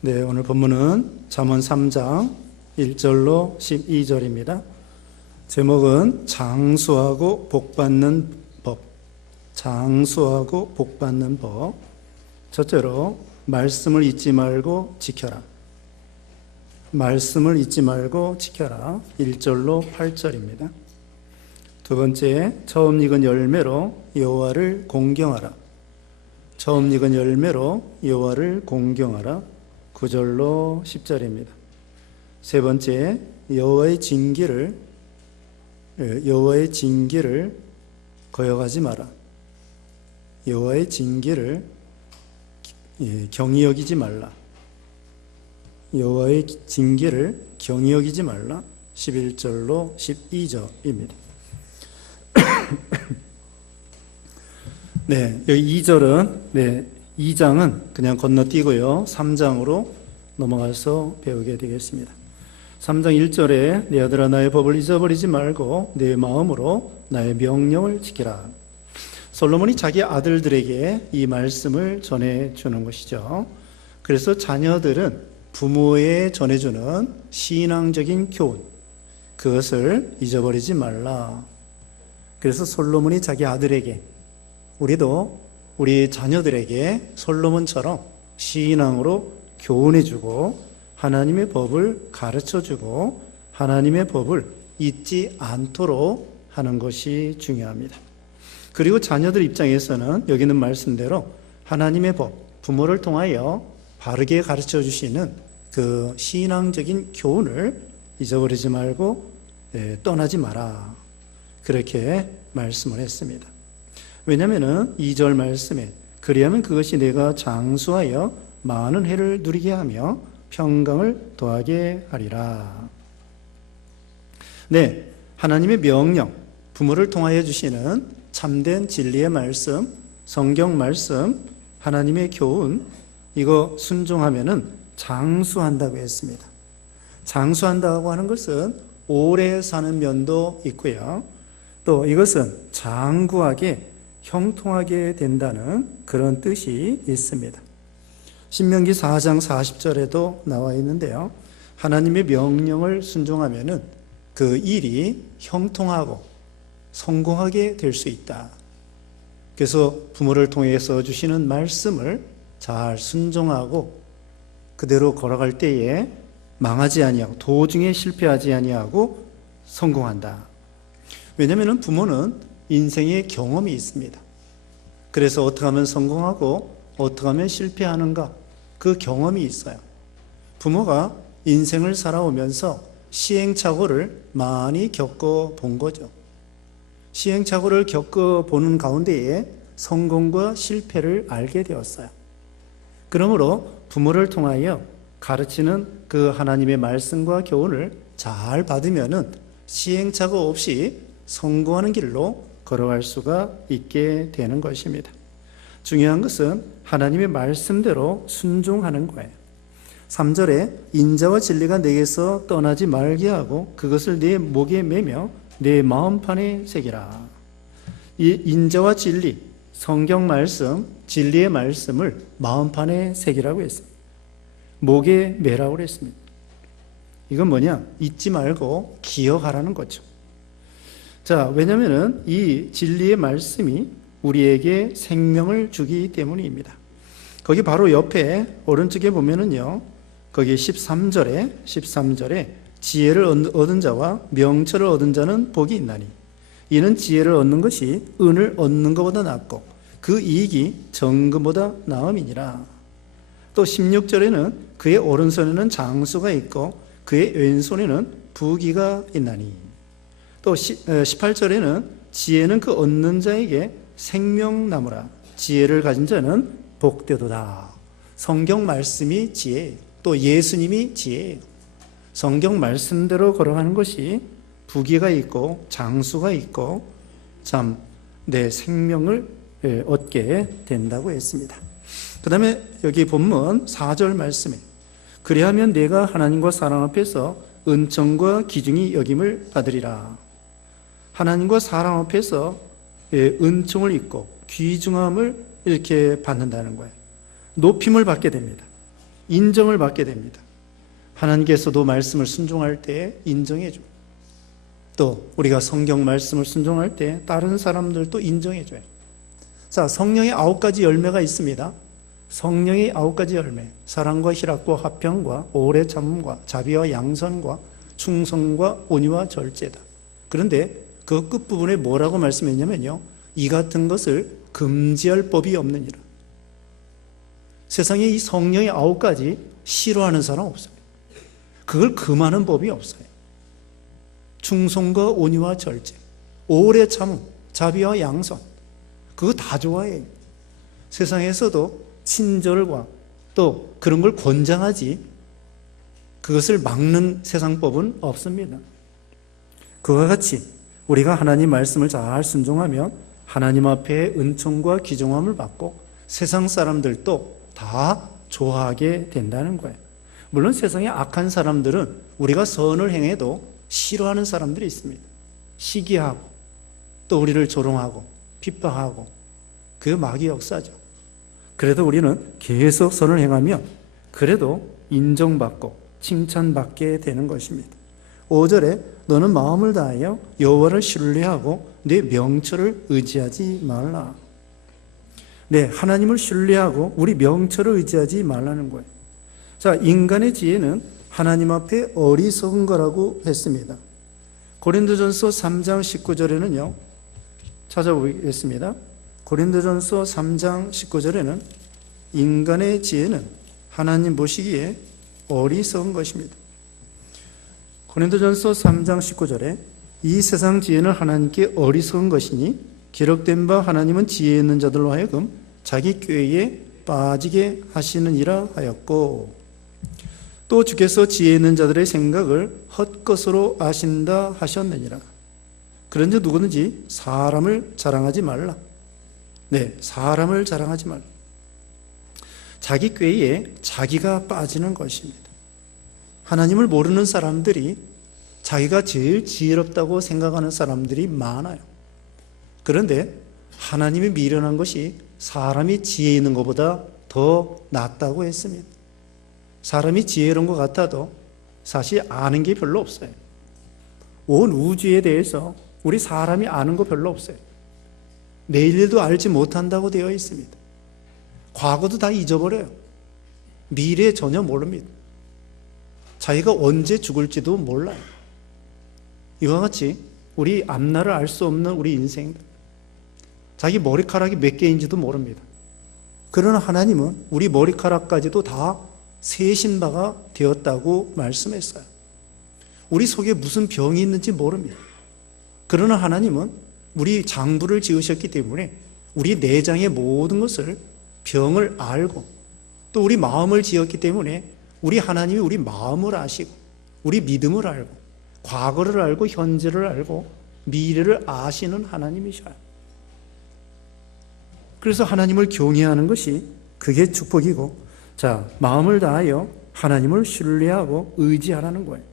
네, 오늘 본문은 잠언 3장 1절로 12절입니다. 제목은 장수하고 복받는 법. 장수하고 복받는 법. 첫째로 말씀을 잊지 말고 지켜라. 말씀을 잊지 말고 지켜라. 1절로 8절입니다. 두 번째, 처음 익은 열매로 여호와를 공경하라. 처음 익은 열매로 여호와를 공경하라. 9절로 10절입니다. 세 번째, 여호와의 징계를 거역하지 마라. 여호와의 징계를 경히 여기지 말라. 여호와의 징계를 경히 여기지 말라. 11절로 12절입니다. 네, 여기 2절은 2장은 그냥 건너뛰고요. 3장으로 넘어가서 배우게 되겠습니다. 3장 1절에 내 아들아 나의 법을 잊어버리지 말고 내 마음으로 나의 명령을 지키라. 솔로몬이 자기 아들들에게 이 말씀을 전해주는 것이죠. 그래서 자녀들은 부모에 전해주는 신앙적인 교훈, 그것을 잊어버리지 말라. 그래서 솔로몬이 자기 아들에게, 우리도 우리 자녀들에게 솔로몬처럼 신앙으로 교훈해주고 하나님의 법을 가르쳐주고 하나님의 법을 잊지 않도록 하는 것이 중요합니다. 그리고 자녀들 입장에서는 여기 있는 말씀대로 하나님의 법, 부모를 통하여 바르게 가르쳐 주시는 그 신앙적인 교훈을 잊어버리지 말고 떠나지 마라. 그렇게 말씀을 했습니다. 왜냐하면 2절 말씀에 그리하면 그것이 내가 장수하여 많은 해를 누리게 하며 평강을 더하게 하리라. 네, 하나님의 명령, 부모를 통하여 주시는 참된 진리의 말씀, 성경 말씀, 하나님의 교훈, 이거 순종하면은 장수한다고 했습니다. 장수한다고 하는 것은 오래 사는 면도 있고요. 또 이것은 장구하게 형통하게 된다는 그런 뜻이 있습니다. 신명기 4장 40절에도 나와 있는데요. 하나님의 명령을 순종하면은 그 일이 형통하고 성공하게 될 수 있다. 그래서 부모를 통해서 주시는 말씀을 잘 순종하고 그대로 걸어갈 때에 망하지 아니하고 도중에 실패하지 아니하고 성공한다. 왜냐하면 부모는 인생의 경험이 있습니다. 그래서 어떻게 하면 성공하고 어떻게 하면 실패하는가, 그 경험이 있어요. 부모가 인생을 살아오면서 시행착오를 많이 겪어본 거죠. 시행착오를 겪어보는 가운데에 성공과 실패를 알게 되었어요. 그러므로 부모를 통하여 가르치는 그 하나님의 말씀과 교훈을 잘 받으면은 시행착오 없이 성공하는 길로 걸어갈 수가 있게 되는 것입니다. 중요한 것은 하나님의 말씀대로 순종하는 거예요. 3절에 인자와 진리가 내게서 떠나지 말게 하고 그것을 내 목에 매며 내 마음판에 새기라. 이 인자와 진리, 성경 말씀, 진리의 말씀을 마음판에 새기라고 했습니다. 목에 매라고 했습니다. 이건 뭐냐? 잊지 말고 기억하라는 거죠. 자, 왜냐하면 이 진리의 말씀이 우리에게 생명을 주기 때문입니다. 거기 바로 옆에 오른쪽에 보면은요, 거기 13절에 지혜를 얻은 자와 명철을 얻은 자는 복이 있나니 이는 지혜를 얻는 것이 은을 얻는 것보다 낫고 그 이익이 정금보다 나음이니라. 또 16절에는 그의 오른손에는 장수가 있고 그의 왼손에는 부귀가 있나니. 또 18절에는 지혜는 그 얻는 자에게 생명나무라. 지혜를 가진 자는 복되도다. 성경 말씀이 지혜예요. 또 예수님이 지혜예요. 성경 말씀대로 걸어가는 것이 부귀가 있고 장수가 있고 참 내 생명을 얻게 된다고 했습니다. 그 다음에 여기 본문 4절 말씀에 그리하면 내가 하나님과 사람 앞에서 은총과 기중이 여김을 받으리라. 하나님과 사람 앞에서 은총을 입고 귀중함을 이렇게 받는다는 거예요. 높임을 받게 됩니다. 인정을 받게 됩니다. 하나님께서도 말씀을 순종할 때 인정해 줍니다. 또 우리가 성경 말씀을 순종할 때 다른 사람들도 인정해 줘요. 자, 성령의 9가지 열매가 있습니다. 성령의 9가지 열매, 사랑과 희락과 화평과 오래 참음과 자비와 양선과 충성과 온유와 절제다. 그런데 그 끝부분에 뭐라고 말씀했냐면요, 이 같은 것을 금지할 법이 없느니라. 세상에 이 성령의 9가지 싫어하는 사람 없어요. 그걸 금하는 법이 없어요. 충성과 온유와 절제, 오래 참음, 자비와 양선, 그거 다 좋아해요. 세상에서도 친절과 또 그런 걸 권장하지 그것을 막는 세상법은 없습니다. 그와 같이 우리가 하나님 말씀을 잘 순종하면 하나님 앞에 은총과 귀중함을 받고 세상 사람들도 다 좋아하게 된다는 거예요. 물론 세상에 악한 사람들은 우리가 선을 행해도 싫어하는 사람들이 있습니다. 시기하고 또 우리를 조롱하고 핍박하고 그 마귀 역사죠. 그래도 우리는 계속 선을 행하면 그래도 인정받고 칭찬받게 되는 것입니다. 5절에 너는 마음을 다하여 여호와를 신뢰하고 내 명철을 의지하지 말라. 네, 하나님을 신뢰하고 우리 명철을 의지하지 말라는 거예요. 자, 인간의 지혜는 하나님 앞에 어리석은 거라고 했습니다. 고린도전서 3장 19절에는요, 찾아보겠습니다. 고린도전서 3장 19절에는 인간의 지혜는 하나님 보시기에 어리석은 것입니다. 고린도전서 3장 19절에 이 세상 지혜는 하나님께 어리석은 것이니 기록된 바 하나님은 지혜 있는 자들로 하여금 자기 꾀에 빠지게 하시느니라 하였고, 또 주께서 지혜 있는 자들의 생각을 헛것으로 아신다 하셨느니라. 그런즉 누구든지 사람을 자랑하지 말라. 네, 사람을 자랑하지 말라. 자기 꾀에 자기가 빠지는 것입니다. 하나님을 모르는 사람들이 자기가 제일 지혜롭다고 생각하는 사람들이 많아요. 그런데 하나님이 미련한 것이 사람이 지혜 있는 것보다 더 낫다고 했습니다. 사람이 지혜로운 것 같아도 사실 아는 게 별로 없어요. 온 우주에 대해서 우리 사람이 아는 거 별로 없어요. 내일 일도 알지 못한다고 되어 있습니다. 과거도 다 잊어버려요. 미래 전혀 모릅니다. 자기가 언제 죽을지도 몰라요. 이와 같이 우리 앞날을 알 수 없는 우리 인생, 자기 머리카락이 몇 개인지도 모릅니다. 그러나 하나님은 우리 머리카락까지도 다 세신 바가 되었다고 말씀했어요. 우리 속에 무슨 병이 있는지 모릅니다. 그러나 하나님은 우리 장부를 지으셨기 때문에 우리 내장의 모든 것을, 병을 알고 또 우리 마음을 지었기 때문에 우리 하나님이 우리 마음을 아시고 우리 믿음을 알고 과거를 알고 현재를 알고 미래를 아시는 하나님이셔요. 그래서 하나님을 경외하는 것이 그게 축복이고, 자, 마음을 다하여 하나님을 신뢰하고 의지하라는 거예요.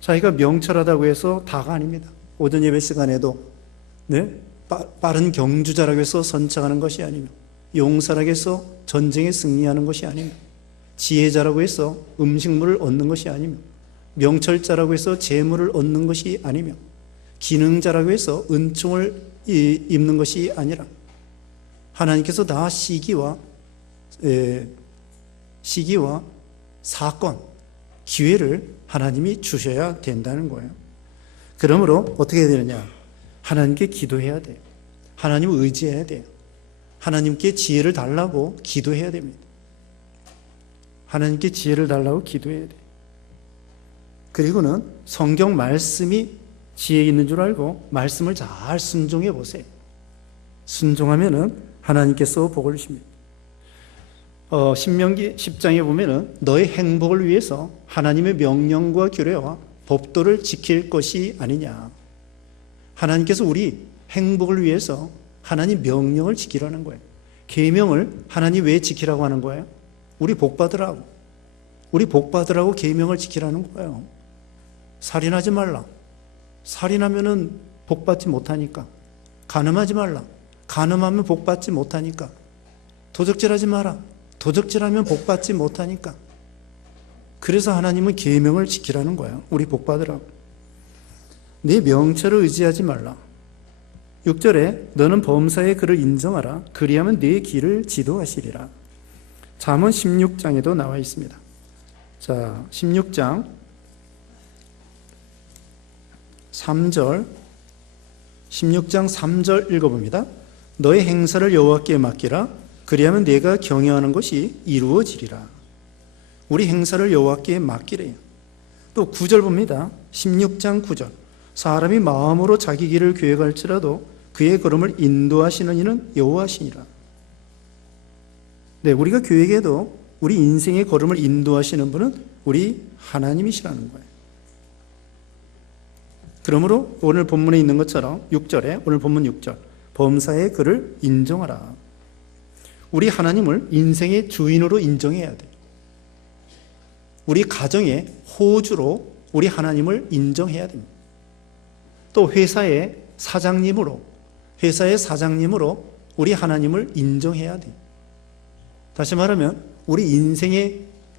자기가 명철하다고 해서 다가 아닙니다. 오전 예배 시간에도 네? 빠른 경주자라고 해서 선창하는 것이 아니며, 용사라고 해서 전쟁에 승리하는 것이 아니며, 지혜자라고 해서 음식물을 얻는 것이 아니며, 명철자라고 해서 재물을 얻는 것이 아니며, 기능자라고 해서 은총을 입는 것이 아니라 하나님께서 다 시기와 사건, 기회를 하나님이 주셔야 된다는 거예요. 그러므로 어떻게 해야 되느냐? 하나님께 기도해야 돼요. 하나님을 의지해야 돼요. 하나님께 지혜를 달라고 기도해야 됩니다. 하나님께 지혜를 달라고 기도해야 돼요. 그리고는 성경 말씀이 지혜 있는 줄 알고 말씀을 잘 순종해 보세요. 순종하면은 하나님께서 복을 주십니다. 신명기 10장에 보면은 너의 행복을 위해서 하나님의 명령과 규례와 법도를 지킬 것이 아니냐. 하나님께서 우리 행복을 위해서 하나님 명령을 지키라는 거예요. 계명을 하나님 왜 지키라고 하는 거예요? 우리 복 받으라고. 우리 복 받으라고 계명을 지키라는 거예요. 살인하지 말라. 살인하면은 복 받지 못하니까. 간음하지 말라. 간음하면 복 받지 못하니까. 도적질하지 마라. 도적질하면 복받지 못하니까. 그래서 하나님은 계명을 지키라는 거예요. 우리 복받으라고. 네 명철을 의지하지 말라. 6절에 너는 범사의 그를 인정하라. 그리하면 네 길을 지도하시리라. 잠언 16장에도 나와 있습니다. 자, 16장 3절 16장 3절 읽어봅니다. 너의 행사를 여호와께 맡기라. 그리하면 네가 경영하는 것이 이루어지리라. 우리 행사를 여호와께 맡기래요. 또 9절 봅니다. 16장 9절 사람이 마음으로 자기 길을 계획할지라도 그의 걸음을 인도하시는 이는 여호와시니라. 네, 우리가 계획해도 우리 인생의 걸음을 인도하시는 분은 우리 하나님이시라는 거예요. 그러므로 오늘 본문에 있는 것처럼 6절에 오늘 본문 6절 범사의 그를 인정하라. 우리 하나님을 인생의 주인으로 인정해야 돼요. 우리 가정의 호주로 우리 하나님을 인정해야 됩니다. 또 회사의 사장님으로 우리 하나님을 인정해야 돼요. 다시 말하면 우리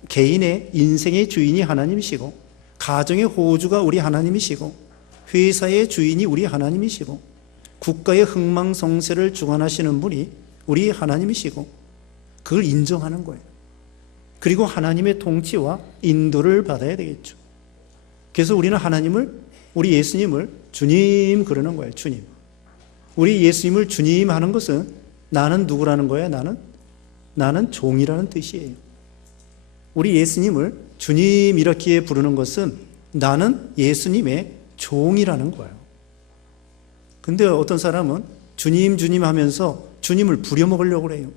개인의 인생의 주인이 하나님이시고 가정의 호주가 우리 하나님이시고 회사의 주인이 우리 하나님이시고 국가의 흥망성쇠를 주관하시는 분이 우리 하나님이시고 그걸 인정하는 거예요. 그리고 하나님의 통치와 인도를 받아야 되겠죠. 그래서 우리는 우리 예수님을 주님 그러는 거예요. 주님. 우리 예수님을 주님 하는 것은 나는 누구라는 거예요? 나는 종이라는 뜻이에요. 우리 예수님을 주님 이렇게 부르는 것은 나는 예수님의 종이라는 거예요. 근데 어떤 사람은 주님 하면서 주님을 부려먹으려고 그래요.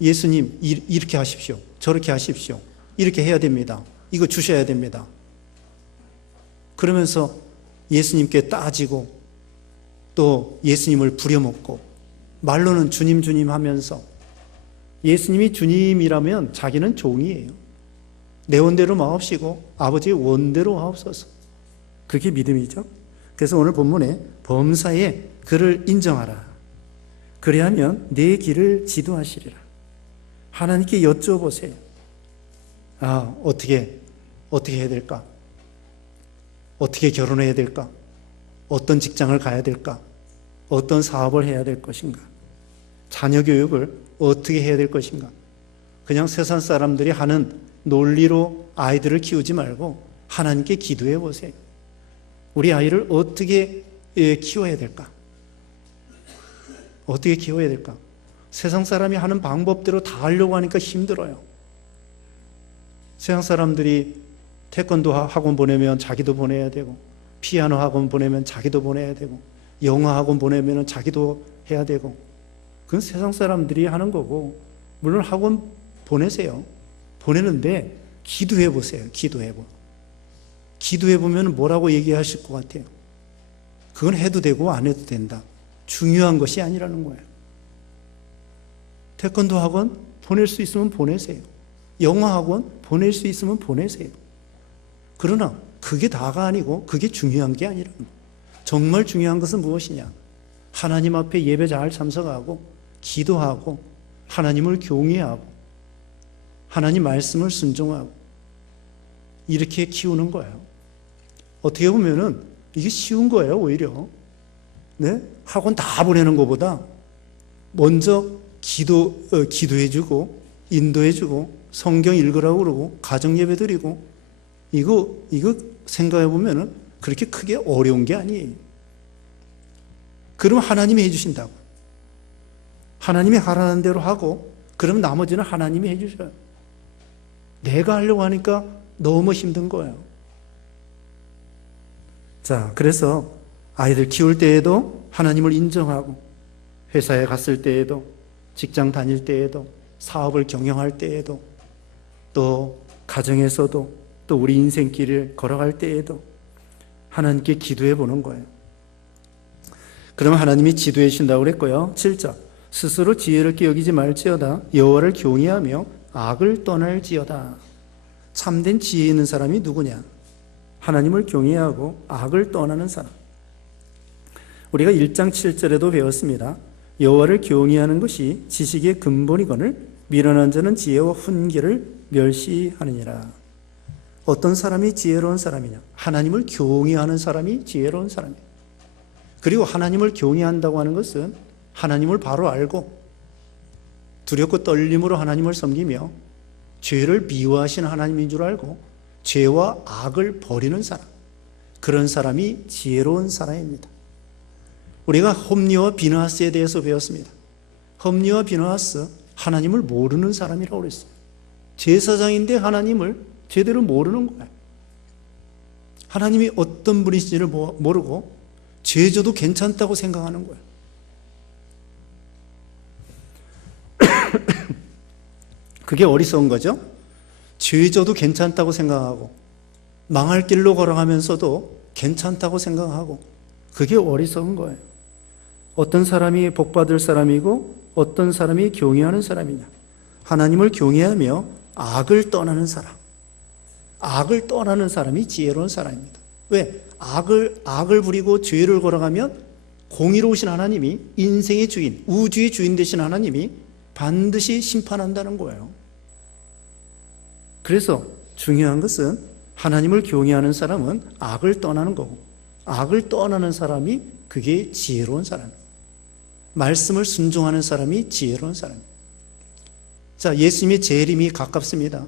예수님 이렇게 하십시오. 저렇게 하십시오. 이렇게 해야 됩니다. 이거 주셔야 됩니다. 그러면서 예수님께 따지고 또 예수님을 부려먹고 말로는 주님 하면서 예수님이 주님이라면 자기는 종이에요. 내 원대로 마옵시고 아버지의 원대로 하옵소서. 그게 믿음이죠. 그래서 오늘 본문에 범사에 그를 인정하라. 그리하면 내 길을 지도하시리라. 하나님께 여쭤보세요. 어떻게 해야 될까? 어떻게 결혼해야 될까? 어떤 직장을 가야 될까? 어떤 사업을 해야 될 것인가? 자녀 교육을 어떻게 해야 될 것인가? 그냥 세상 사람들이 하는 논리로 아이들을 키우지 말고 하나님께 기도해 보세요. 우리 아이를 어떻게 키워야 될까? 어떻게 키워야 될까? 세상 사람이 하는 방법대로 다 하려고 하니까 힘들어요. 세상 사람들이 태권도 학원 보내면 자기도 보내야 되고, 피아노 학원 보내면 자기도 보내야 되고, 영어 학원 보내면 자기도 해야 되고, 그건 세상 사람들이 하는 거고, 물론 학원 보내세요. 보내는데 기도해 보세요. 기도해 보면 뭐라고 얘기하실 것 같아요? 그건 해도 되고 안 해도 된다. 중요한 것이 아니라는 거예요. 태권도 학원 보낼 수 있으면 보내세요. 영어 학원 보낼 수 있으면 보내세요. 그러나 그게 다가 아니고 그게 중요한 게 아니라는 거예요. 정말 중요한 것은 무엇이냐? 하나님 앞에 예배 잘 참석하고 기도하고 하나님을 경외하고 하나님 말씀을 순종하고 이렇게 키우는 거예요. 어떻게 보면은 이게 쉬운 거예요, 오히려. 네? 학원 다 보내는 것보다 먼저 기도해주고 인도해주고 성경 읽으라고 그러고 가정 예배 드리고 이거 생각해 보면은 그렇게 크게 어려운 게 아니에요. 그럼 하나님이 해주신다고. 하나님이 하라는 대로 하고 그럼 나머지는 하나님이 해주셔요. 내가 하려고 하니까 너무 힘든 거예요. 자, 그래서 아이들 키울 때에도 하나님을 인정하고 회사에 갔을 때에도 직장 다닐 때에도 사업을 경영할 때에도 또 가정에서도 또 우리 인생길을 걸어갈 때에도 하나님께 기도해 보는 거예요. 그러면 하나님이 지도해 주신다고 그랬고요. 7절 스스로 지혜롭게 여기지 말지어다 여호와를 경외하며 악을 떠날지어다. 참된 지혜 있는 사람이 누구냐? 하나님을 경외하고 악을 떠나는 사람. 우리가 1장 7절에도 배웠습니다. 여호와를 경외하는 것이 지식의 근본이거늘 미련한 자는 지혜와 훈계를 멸시하느니라. 어떤 사람이 지혜로운 사람이냐? 하나님을 경외하는 사람이 지혜로운 사람이에요. 그리고 하나님을 경외한다고 하는 것은 하나님을 바로 알고 두렵고 떨림으로 하나님을 섬기며 죄를 미워하시는 하나님인 줄 알고 죄와 악을 버리는 사람, 그런 사람이 지혜로운 사람입니다. 우리가 홈리와 비느하스에 대해서 배웠습니다. 홈리와 비느하스, 하나님을 모르는 사람이라고 그랬어요. 제사장인데 하나님을 제대로 모르는 거예요. 하나님이 어떤 분이신지를 모르고 죄져도 괜찮다고 생각하는 거예요. 그게 어리석은 거죠. 죄져도 괜찮다고 생각하고 망할 길로 걸어가면서도 괜찮다고 생각하고, 그게 어리석은 거예요. 어떤 사람이 복받을 사람이고 어떤 사람이 경외하는 사람이냐? 하나님을 경외하며 악을 떠나는 사람, 악을 떠나는 사람이 지혜로운 사람입니다. 왜? 악을 부리고 죄를 걸어가면 공의로우신 하나님이, 인생의 주인, 우주의 주인 되신 하나님이 반드시 심판한다는 거예요. 그래서 중요한 것은 하나님을 경외하는 사람은 악을 떠나는 거고, 악을 떠나는 사람이 그게 지혜로운 사람이에요. 말씀을 순종하는 사람이 지혜로운 사람이에요. 자, 예수님의 재림이 가깝습니다.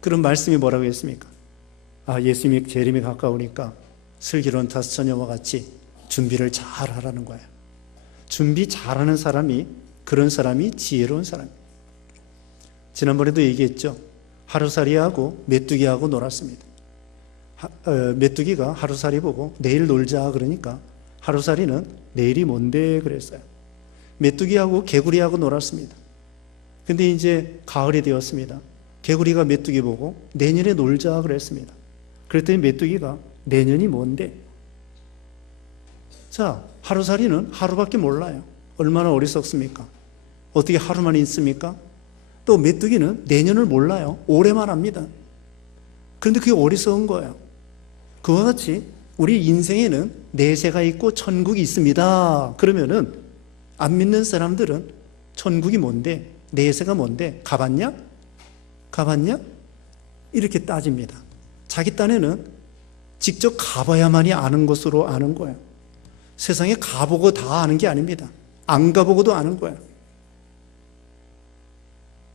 그런 말씀이 뭐라고 했습니까? 예수님의 재림이 가까우니까 슬기로운 다섯 처녀와 같이 준비를 잘 하라는 거예요. 준비 잘하는 사람이, 그런 사람이 지혜로운 사람이에요. 지난번에도 얘기했죠. 하루살이하고 메뚜기하고 놀았습니다. 메뚜기가 하루살이 보고 내일 놀자 그러니까 하루살이는 내일이 뭔데 그랬어요. 메뚜기하고 개구리하고 놀았습니다. 근데 이제 가을이 되었습니다. 개구리가 메뚜기 보고 내년에 놀자 그랬습니다. 그랬더니 메뚜기가 내년이 뭔데? 자, 하루살이는 하루밖에 몰라요. 얼마나 어리석습니까? 어떻게 하루만 있습니까? 또 메뚜기는 내년을 몰라요. 올해만 합니다. 그런데 그게 어리석은 거예요. 그와 같이 우리 인생에는 내세가 있고 천국이 있습니다. 그러면은 안 믿는 사람들은 천국이 뭔데? 내세가 뭔데? 가봤냐? 가봤냐? 이렇게 따집니다. 자기 딴에는 직접 가봐야만이 아는 것으로 아는 거예요. 세상에 가보고 다 아는 게 아닙니다. 안 가보고도 아는 거예요.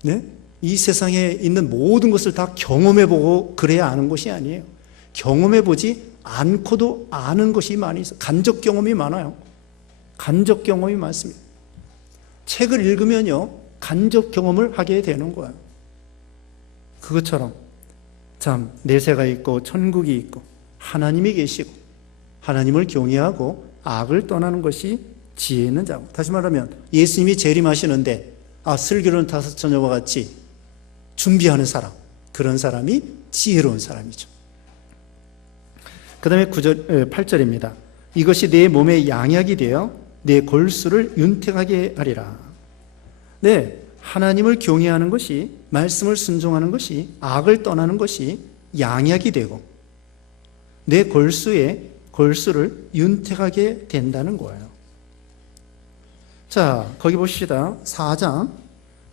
네? 이 세상에 있는 모든 것을 다 경험해보고 그래야 아는 것이 아니에요. 경험해보지 않고도 아는 것이 많이 있어요. 간접 경험이 많아요. 간접 경험이 많습니다. 책을 읽으면요, 간접 경험을 하게 되는 거예요. 그것처럼 참 내세가 있고 천국이 있고 하나님이 계시고 하나님을 경외하고 악을 떠나는 것이 지혜 있는 자고, 다시 말하면 예수님이 재림하시는데 슬기로운 다섯 처녀와 같이 준비하는 사람, 그런 사람이 지혜로운 사람이죠. 그 다음에 8절입니다. 이것이 내 몸에 양약이 되어 내 골수를 윤택하게 하리라. 네, 하나님을 경외하는 것이, 말씀을 순종하는 것이, 악을 떠나는 것이 양약이 되고 내 골수를 윤택하게 된다는 거예요. 자, 거기 보시다. 4장,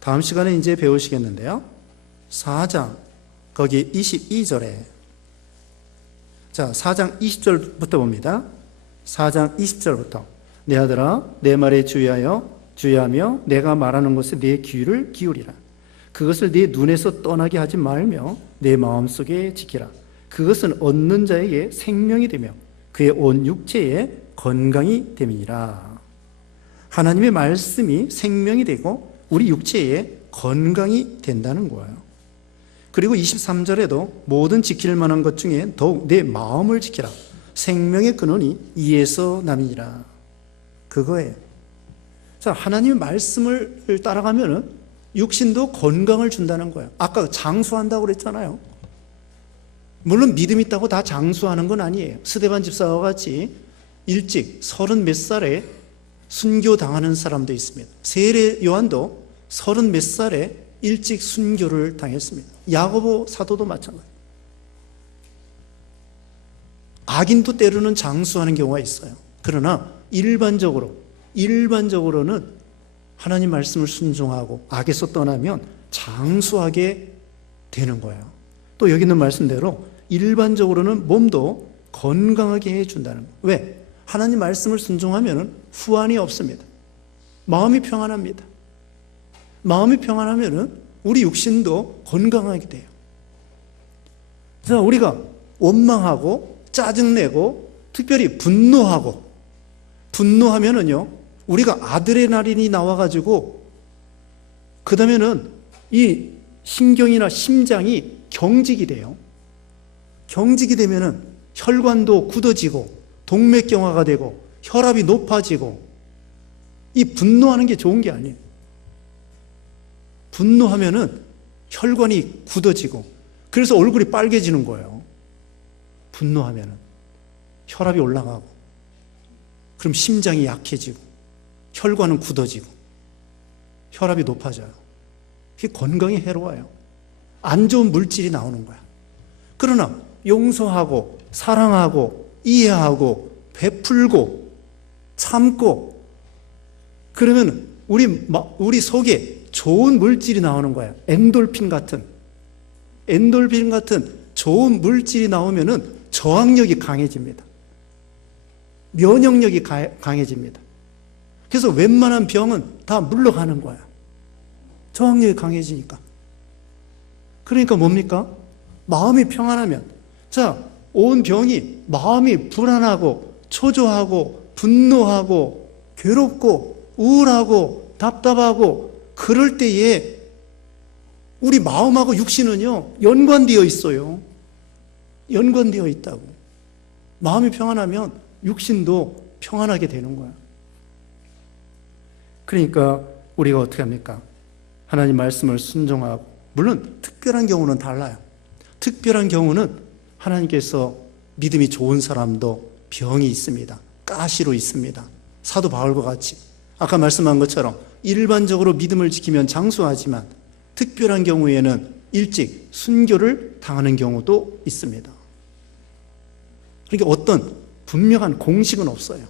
다음 시간에 이제 배우시겠는데요. 4장, 거기 22절에. 자, 4장 20절부터 봅니다. 4장 20절부터. 내 아들아, 내 말에 주의하며 내가 말하는 것에 내 귀를 기울이라. 그것을 네 눈에서 떠나게 하지 말며 내 마음속에 지키라. 그것은 얻는 자에게 생명이 되며 그의 온 육체에 건강이 됨이니라. 하나님의 말씀이 생명이 되고 우리 육체에 건강이 된다는 거예요. 그리고 23절에도 모든 지킬 만한 것 중에 더욱 내 마음을 지키라. 생명의 근원이 이에서 남이니라. 그거예요. 자, 하나님의 말씀을 따라가면은 육신도 건강을 준다는 거예요. 아까 장수한다고 그랬잖아요. 물론 믿음 있다고 다 장수하는 건 아니에요. 스데반 집사와 같이 일찍 30 몇 살에 순교당하는 사람도 있습니다. 세례 요한도 30 몇 살에 일찍 순교를 당했습니다. 야고보 사도도 마찬가지예요. 악인도 때로는 장수하는 경우가 있어요. 그러나 일반적으로 일반적으로는 하나님 말씀을 순종하고 악에서 떠나면 장수하게 되는 거예요. 또 여기 있는 말씀대로 일반적으로는 몸도 건강하게 해준다는 거예요. 왜? 하나님 말씀을 순종하면 후환이 없습니다. 마음이 평안합니다. 마음이 평안하면 우리 육신도 건강하게 돼요. 자, 우리가 원망하고 짜증내고 특별히 분노하면은요, 우리가 아드레날린이 나와가지고 그 다음에는 이 신경이나 심장이 경직이 돼요. 경직이 되면은 혈관도 굳어지고 동맥경화가 되고 혈압이 높아지고, 이 분노하는 게 좋은 게 아니에요. 분노하면은 혈관이 굳어지고 그래서 얼굴이 빨개지는 거예요. 분노하면은 혈압이 올라가고, 그럼 심장이 약해지고 혈관은 굳어지고 혈압이 높아져요. 그게 건강에 해로워요. 안 좋은 물질이 나오는 거야. 그러나 용서하고 사랑하고 이해하고 베풀고 참고 그러면 우리 속에 좋은 물질이 나오는 거야. 엔돌핀 같은 좋은 물질이 나오면은 저항력이 강해집니다. 면역력이 강해집니다. 그래서 웬만한 병은 다 물러가는 거야. 저항력이 강해지니까. 그러니까 뭡니까? 마음이 평안하면, 자, 온 병이 마음이 불안하고 초조하고 분노하고 괴롭고 우울하고 답답하고 그럴 때에 우리 마음하고 육신은요 연관되어 있어요. 연관되어 있다고. 마음이 평안하면 육신도 평안하게 되는 거야. 그러니까 우리가 어떻게 합니까? 하나님 말씀을 순종하고, 물론 특별한 경우는 달라요. 특별한 경우는 하나님께서 믿음이 좋은 사람도 병이 있습니다. 가시로 있습니다. 사도 바울과 같이 아까 말씀한 것처럼 일반적으로 믿음을 지키면 장수하지만 특별한 경우에는 일찍 순교를 당하는 경우도 있습니다. 그러니까 어떤 분명한 공식은 없어요.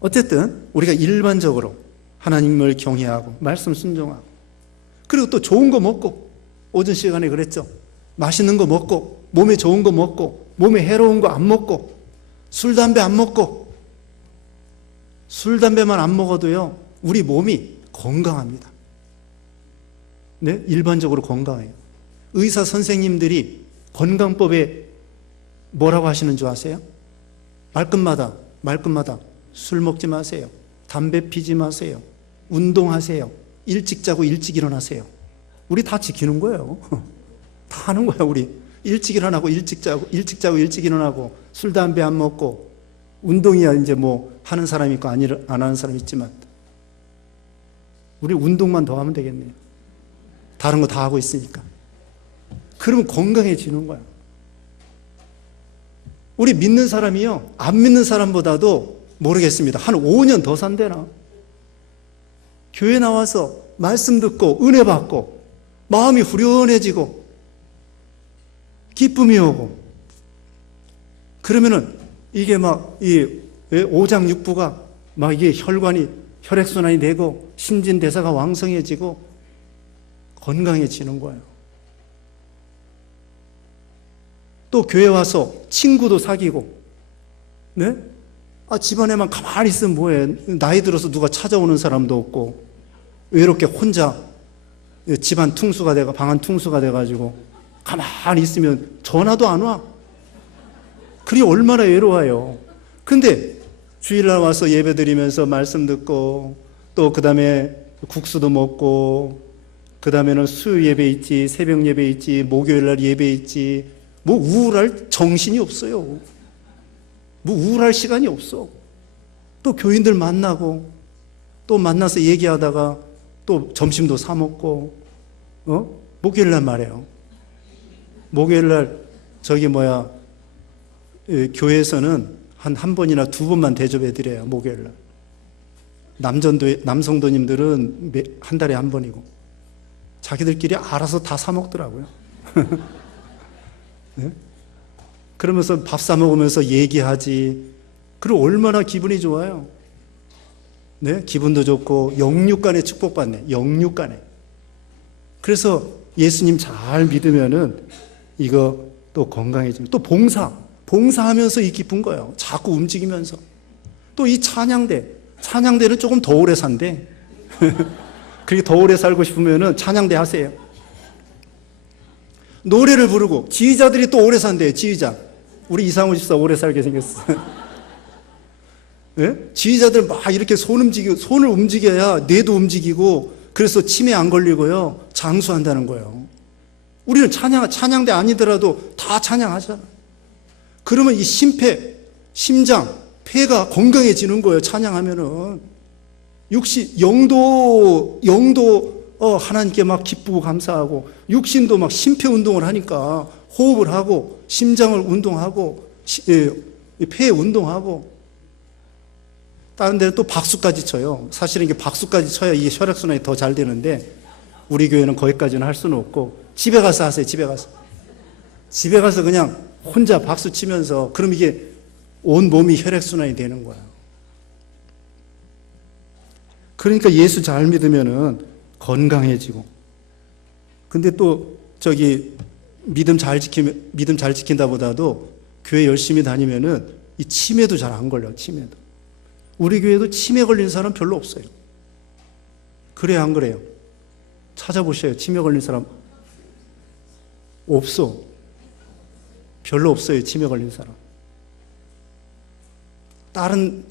어쨌든 우리가 일반적으로 하나님을 경외하고 말씀 순종하고, 그리고 또 좋은 거 먹고, 오전 시간에 그랬죠. 맛있는 거 먹고, 몸에 좋은 거 먹고, 몸에 해로운 거 안 먹고, 술, 담배 안 먹고. 술, 담배만 안 먹어도요 우리 몸이 건강합니다. 네? 일반적으로 건강해요. 의사 선생님들이 건강법에 뭐라고 하시는 줄 아세요? 말끝마다 술 먹지 마세요. 담배 피지 마세요. 운동하세요. 일찍 자고 일찍 일어나세요. 우리 다 지키는 거예요. 다 하는 거야. 우리 일찍 일어나고 일찍 자고 일찍 일어나고, 술 담배 안 먹고, 운동이야 이제 뭐 하는 사람이 있고 안 하는 사람이 있지만 우리 운동만 더 하면 되겠네요. 다른 거 다 하고 있으니까. 그러면 건강해지는 거야. 우리 믿는 사람이요 안 믿는 사람보다도 모르겠습니다, 한 5년 더 산대나. 교회 나와서 말씀 듣고 은혜 받고 마음이 후련해지고 기쁨이 오고, 그러면은 이게 막 이 오장육부가 막 이게 혈액순환이 되고 신진대사가 왕성해지고 건강해지는 거예요. 또 교회 와서 친구도 사귀고, 네? 집안에만 가만히 있으면 뭐해. 나이 들어서 누가 찾아오는 사람도 없고 외롭게 혼자 집안 퉁수가 돼가 방안 퉁수가 돼가지고 가만히 있으면 전화도 안 와. 그리 얼마나 외로워요. 근데 주일날 와서 예배 드리면서 말씀 듣고, 또 그 다음에 국수도 먹고, 그 다음에는 수요 예배 있지, 새벽 예배 있지, 목요일날 예배 있지, 뭐 우울할 정신이 없어요. 뭐 우울할 시간이 없어. 또 교인들 만나고, 또 만나서 얘기하다가 또 점심도 사 먹고, 목요일날 말이에요. 목요일날 교회에서는 한 번이나 두 번만 대접해 드려요. 목요일날. 남성도님들은 한 달에 한 번이고, 자기들끼리 알아서 다 사 먹더라고요. 네? 그러면서 밥 사 먹으면서 얘기하지. 그리고 얼마나 기분이 좋아요. 네, 기분도 좋고 영육간에 축복받네. 영육간에. 그래서 예수님 잘 믿으면은 이거 또 건강해지면 또 봉사하면서 이 기쁜 거예요. 자꾸 움직이면서. 또 이 찬양대는 조금 더 오래 산대. 그렇게 더 오래 살고 싶으면은 찬양대 하세요. 노래를 부르고 지휘자들이 또 오래 산대요. 지휘자. 우리 이상우 집사 오래 살게 생겼어. 네? 지휘자들 막 이렇게 손을 움직여야 뇌도 움직이고 그래서 치매 안 걸리고요. 장수한다는 거예요. 우리는 찬양대 아니더라도 다 찬양하잖아. 그러면 이 심장, 폐가 건강해지는 거예요. 찬양하면은. 영도 하나님께 막 기쁘고 감사하고 육신도 막 심폐운동을 하니까 호흡을 하고 심장을 운동하고 폐 운동하고 다른 데는 또 박수까지 쳐요. 사실은 이게 박수까지 쳐야 이게 혈액순환이 더 잘 되는데 우리 교회는 거기까지는 할 수는 없고 집에 가서 하세요. 집에 가서 그냥 혼자 박수 치면서 그럼 이게 온 몸이 혈액순환이 되는 거예요. 그러니까 예수 잘 믿으면은 건강해지고 근데 또 믿음 잘 지킨다 보다도 교회 열심히 다니면은 이 치매도 잘 안 걸려요. 치매도. 우리 교회도 치매 걸린 사람 별로 없어요. 그래요, 안 그래요? 찾아보셔요. 치매 걸린 사람 없어. 별로 없어요. 치매 걸린 사람. 다른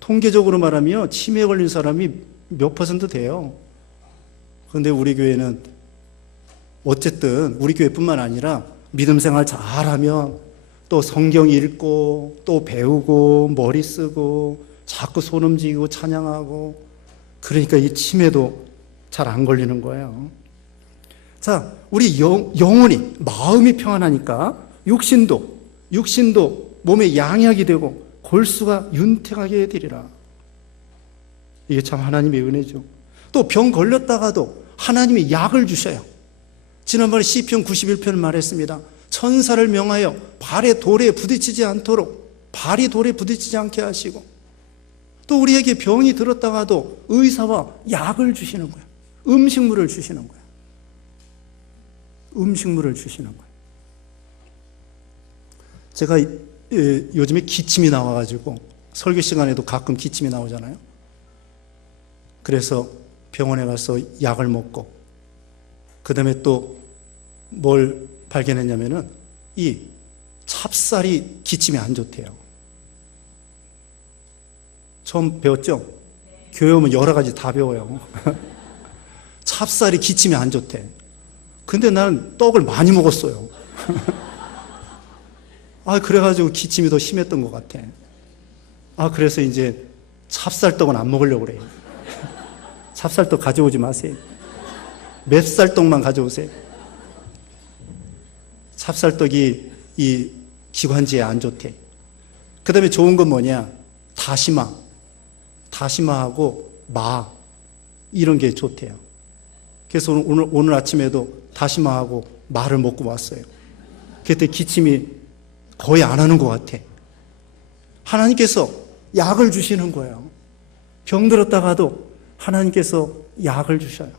통계적으로 말하면 치매 걸린 사람이 몇 퍼센트 돼요. 그런데 우리 교회는 어쨌든 우리 교회뿐만 아니라 믿음 생활 잘하면 또 성경 읽고 또 배우고 머리 쓰고 자꾸 손 움직이고 찬양하고 그러니까 이 치매도 잘 안 걸리는 거예요. 자, 우리 영혼이 마음이 평안하니까 육신도 몸에 양약이 되고 골수가 윤택하게 되리라. 이게 참 하나님의 은혜죠. 또 병 걸렸다가도 하나님이 약을 주셔요. 지난번에 시편 91편을 말했습니다. 천사를 명하여 발이 돌에 부딪히지 않게 하시고 또 우리에게 병이 들었다가도 의사와 약을 주시는 거예요. 음식물을 주시는 거예요. 제가 요즘에 기침이 나와가지고 설교 시간에도 가끔 기침이 나오잖아요. 그래서 병원에 가서 약을 먹고 그 다음에 또 뭘 발견했냐면은 이 찹쌀이 기침에 안 좋대요. 처음 배웠죠? 교회 오면 여러 가지 다 배워요. 찹쌀이 기침에 안 좋대. 근데 나는 떡을 많이 먹었어요. 그래가지고 기침이 더 심했던 것 같아. 그래서 이제 찹쌀떡은 안 먹으려고 그래요. 찹쌀떡 가져오지 마세요. 맵쌀떡만 가져오세요. 찹쌀떡이 이 기관지에 안 좋대. 그 다음에 좋은 건 뭐냐? 다시마하고 이런 게 좋대요. 그래서 오늘 아침에도 다시마하고 마를 먹고 왔어요. 그때 기침이 거의 안 하는 것 같아. 하나님께서 약을 주시는 거예요. 병 들었다가도 하나님께서 약을 주셔요.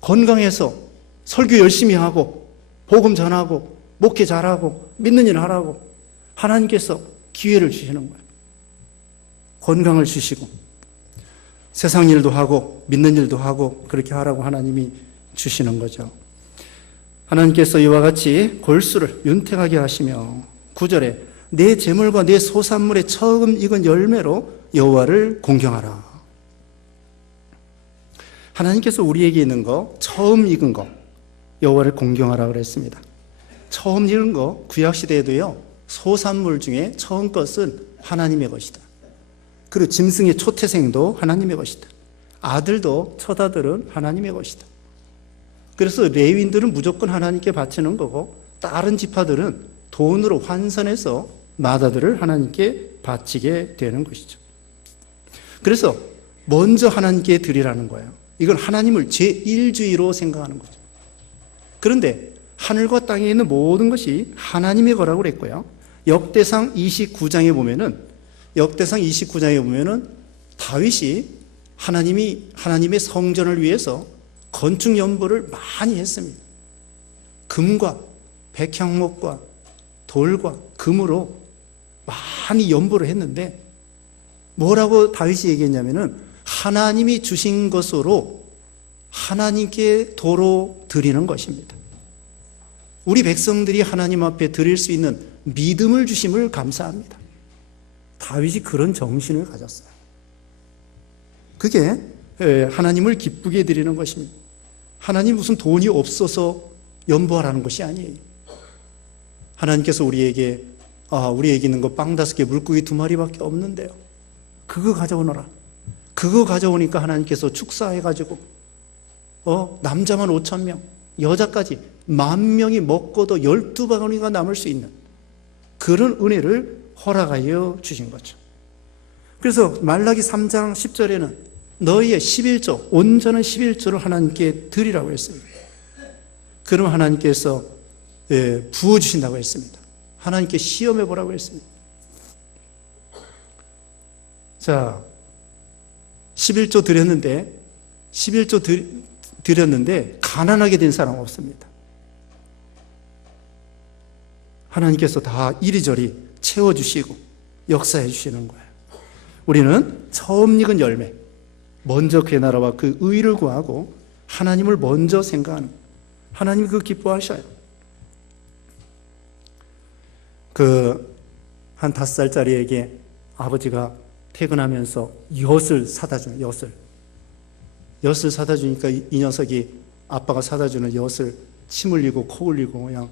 건강해서 설교 열심히 하고 복음 전하고 목회 잘하고 믿는 일 하라고 하나님께서 기회를 주시는 거예요. 건강을 주시고 세상 일도 하고 믿는 일도 하고 그렇게 하라고 하나님이 주시는 거죠. 하나님께서 이와 같이 골수를 윤택하게 하시며 9절에 내 재물과 내 소산물의 처음 익은 열매로 여호와를 공경하라. 하나님께서 우리에게 있는 거 처음 익은 거 여호와를 공경하라 그랬습니다. 처음 익은 거 구약시대에도요 소산물 중에 처음 것은 하나님의 것이다. 그리고 짐승의 초태생도 하나님의 것이다. 아들도 첫 아들은 하나님의 것이다. 그래서 레위인들은 무조건 하나님께 바치는 거고 다른 지파들은 돈으로 환산해서 맏아들을 하나님께 바치게 되는 것이죠. 그래서 먼저 하나님께 드리라는 거예요. 이건 하나님을 제1주의로 생각하는 거죠. 그런데 하늘과 땅에 있는 모든 것이 하나님의 거라고 그랬고요. 역대상 29장에 보면은 다윗이 하나님의 성전을 위해서 건축 연보를 많이 했습니다. 금과 백향목과 돌과 금으로 많이 연보를 했는데 뭐라고 다윗이 얘기했냐면은 하나님이 주신 것으로 하나님께 도로 드리는 것입니다. 우리 백성들이 하나님 앞에 드릴 수 있는 믿음을 주심을 감사합니다. 다윗이 그런 정신을 가졌어요. 그게 하나님을 기쁘게 드리는 것입니다. 하나님 무슨 돈이 없어서 연보하라는 것이 아니에요. 하나님께서 우리에게 있는 거 빵 5개, 물고기 2마리밖에 없는데요. 그거 가져오너라. 그거 가져오니까 하나님께서 축사해가지고 남자만 5,000명, 여자까지 10,000명이 먹고도 12바구니가 남을 수 있는 그런 은혜를 허락하여 주신 거죠. 그래서 말라기 3장 10절에는 너희의 11조, 온전한 11조를 하나님께 드리라고 했습니다. 그럼 하나님께서 부어주신다고 했습니다. 하나님께 시험해 보라고 했습니다. 자, 11조 드렸는데 가난하게 된 사람 없습니다. 하나님께서 다 이리저리 채워주시고 역사해 주시는 거예요. 우리는 처음 익은 열매, 먼저 그의 나라와 그 의를 구하고 하나님을 먼저 생각하는, 하나님이 그 기뻐하셔요. 한 5살짜리에게 아버지가 퇴근하면서 엿을 사다 주는, 엿을 사다 주니까 이 녀석이 아빠가 사다 주는 엿을 침 흘리고 코 흘리고 그냥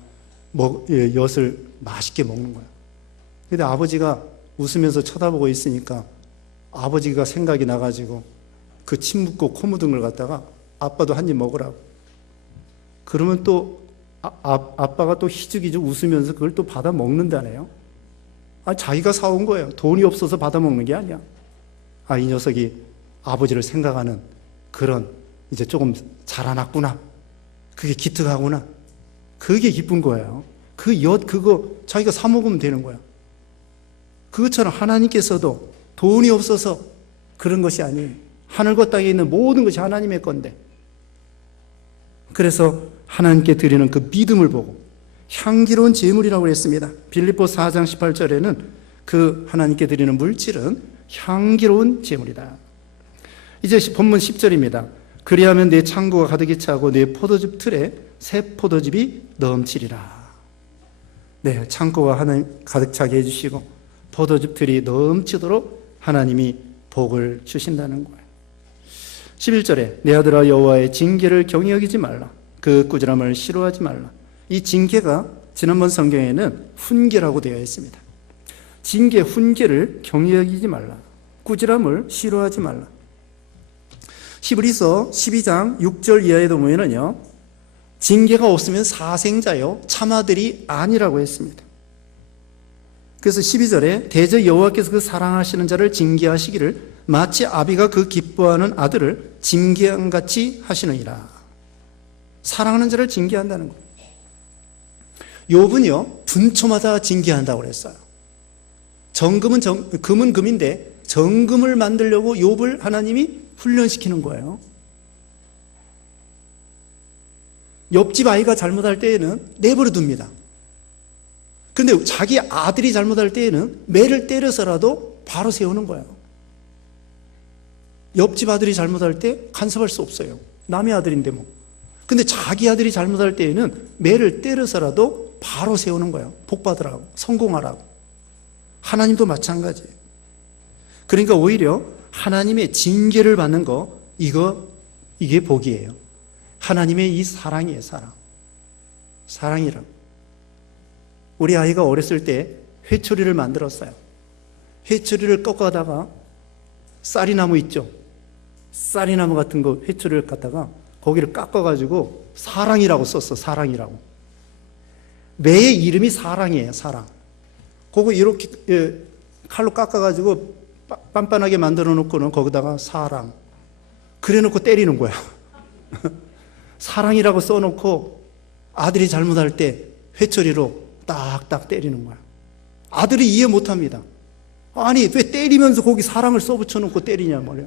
엿을 맛있게 먹는 거야. 근데 아버지가 웃으면서 쳐다보고 있으니까 아버지가 생각이 나가지고 그 침 묻고 코 묻은 걸 갖다가 아빠도 한 입 먹으라고. 그러면 또 아빠가 또 희죽희죽 웃으면서 그걸 또 받아 먹는다네요. 자기가 사온 거예요. 돈이 없어서 받아 먹는 게 아니야. 이 녀석이 아버지를 생각하는 그런 이제 조금 자라났구나. 그게 기특하구나. 그게 기쁜 거예요. 그 엿 그거 자기가 사 먹으면 되는 거야. 그것처럼 하나님께서도 돈이 없어서 그런 것이 아니에요. 하늘과 땅에 있는 모든 것이 하나님의 건데. 그래서 하나님께 드리는 그 믿음을 보고 향기로운 제물이라고 했습니다. 빌립보 4장 18절에는 그 하나님께 드리는 물질은 향기로운 제물이다. 이제 본문 10절입니다. 그리하면 내 창고가 가득히 차고 내 포도즙 틀에 새 포도즙이 넘치리라. 네, 창고가 하나님 가득 차게 해주시고 포도즙 틀이 넘치도록 하나님이 복을 주신다는 거예요. 11절에 내 아들아 여호와의 징계를 경히 여기지 말라. 그 꾸지람을 싫어하지 말라. 이 징계가 지난번 성경에는 훈계라고 되어 있습니다. 징계, 훈계를 경히 여기지 말라. 꾸지람을 싫어하지 말라. 히브리서 12장 6절 이하에도 보면은요, 징계가 없으면 사생자요 참아들이 아니라고 했습니다. 그래서 12절에 대저 여호와께서 그 사랑하시는 자를 징계하시기를 마치 아비가 그 기뻐하는 아들을 징계함같이 하시느니라. 사랑하는 자를 징계한다는 거예요. 욥은요 분초마다 징계한다고 그랬어요. 금은 금인데 정금을 만들려고 욥을 하나님이 훈련시키는 거예요. 옆집 아이가 잘못할 때에는 내버려 둡니다. 그런데 자기 아들이 잘못할 때에는 매를 때려서라도 바로 세우는 거예요. 옆집 아들이 잘못할 때 간섭할 수 없어요. 남의 아들인데 뭐. 근데 자기 아들이 잘못할 때에는 매를 때려서라도 바로 세우는 거예요. 복 받으라고, 성공하라고. 하나님도 마찬가지예요. 그러니까 오히려 하나님의 징계를 받는 거, 이게 복이에요. 하나님의 이 사랑이에요, 사랑. 사랑이라고. 우리 아이가 어렸을 때 회초리를 만들었어요. 회초리를 꺾어다가 쌀이나무 있죠? 쌀이나무 같은 거 회초리를 갖다가 거기를 깎아가지고 사랑이라고 썼어, 사랑이라고. 매의 이름이 사랑이에요, 사랑. 그거 이렇게 칼로 깎아가지고 빤빤하게 만들어 놓고는 거기다가 사랑. 그래 놓고 때리는 거야. 사랑이라고 써놓고 아들이 잘못할 때 회초리로 딱딱 때리는 거야. 아들이 이해 못합니다. 아니 왜 때리면서 거기 사랑을 써붙여놓고 때리냐 말이야.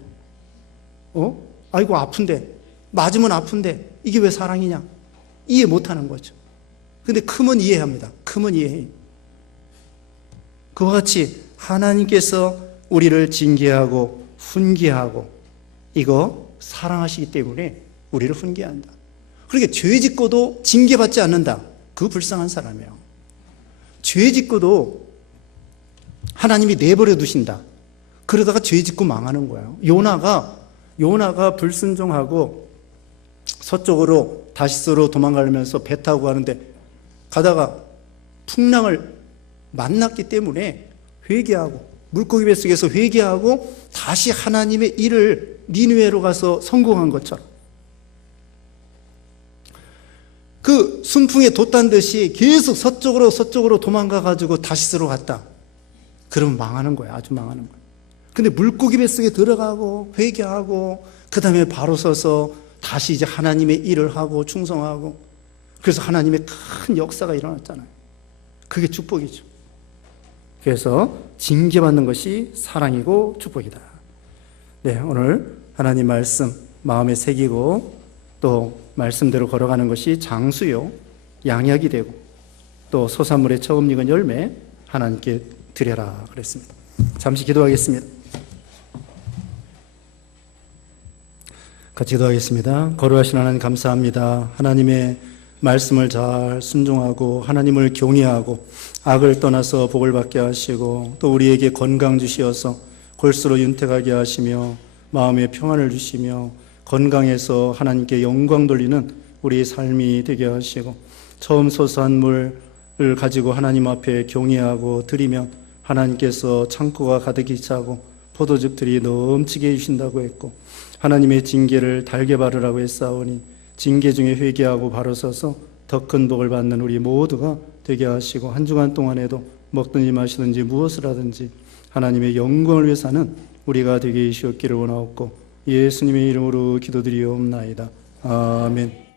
아이고 아픈데, 맞으면 아픈데 이게 왜 사랑이냐, 이해 못하는 거죠. 근데 크면 이해합니다. 크면 이해해. 그와 같이 하나님께서 우리를 징계하고 훈계하고 이거 사랑하시기 때문에 우리를 훈계한다. 그러니까 죄 짓고도 징계받지 않는다, 그 불쌍한 사람이에요. 죄 짓고도 하나님이 내버려 두신다. 그러다가 죄 짓고 망하는 거예요. 요나가 불순종하고 서쪽으로 다시스로 도망가면서 배 타고 가는데 가다가 풍랑을 만났기 때문에 회개하고, 물고기 뱃속에서 회개하고 다시 하나님의 일을 니느웨로 가서 성공한 것처럼, 그 순풍에 돛단 듯이 계속 서쪽으로 도망가 가지고 다시스로 갔다. 그러면 망하는 거야. 아주 망하는 거야. 근데 물고기 뱃속에 들어가고 회개하고 그 다음에 바로 서서 다시 이제 하나님의 일을 하고 충성하고, 그래서 하나님의 큰 역사가 일어났잖아요. 그게 축복이죠. 그래서 징계받는 것이 사랑이고 축복이다. 네, 오늘 하나님 말씀 마음에 새기고 또 말씀대로 걸어가는 것이 장수요 양약이 되고, 또 소산물의 처음 익은 열매 하나님께 드려라 그랬습니다. 잠시 기도하겠습니다. 같이 기도하겠습니다. 거룩하신 하나님 감사합니다. 하나님의 말씀을 잘 순종하고 하나님을 경외하고 악을 떠나서 복을 받게 하시고, 또 우리에게 건강 주시어서 골수로 윤택하게 하시며 마음의 평안을 주시며 건강해서 하나님께 영광 돌리는 우리의 삶이 되게 하시고, 처음 소산물을 가지고 하나님 앞에 경외하고 드리면 하나님께서 창고가 가득히 차고 포도즙들이 넘치게 해주신다고 했고, 하나님의 징계를 달게 바르라고 했사오니 징계 중에 회개하고 바로 서서 더 큰 복을 받는 우리 모두가 되게 하시고, 한 주간 동안에도 먹든지 마시든지 무엇을 하든지 하나님의 영광을 위해 사는 우리가 되게 해주시옵기를 원하옵고 예수님의 이름으로 기도드리옵나이다. 아멘.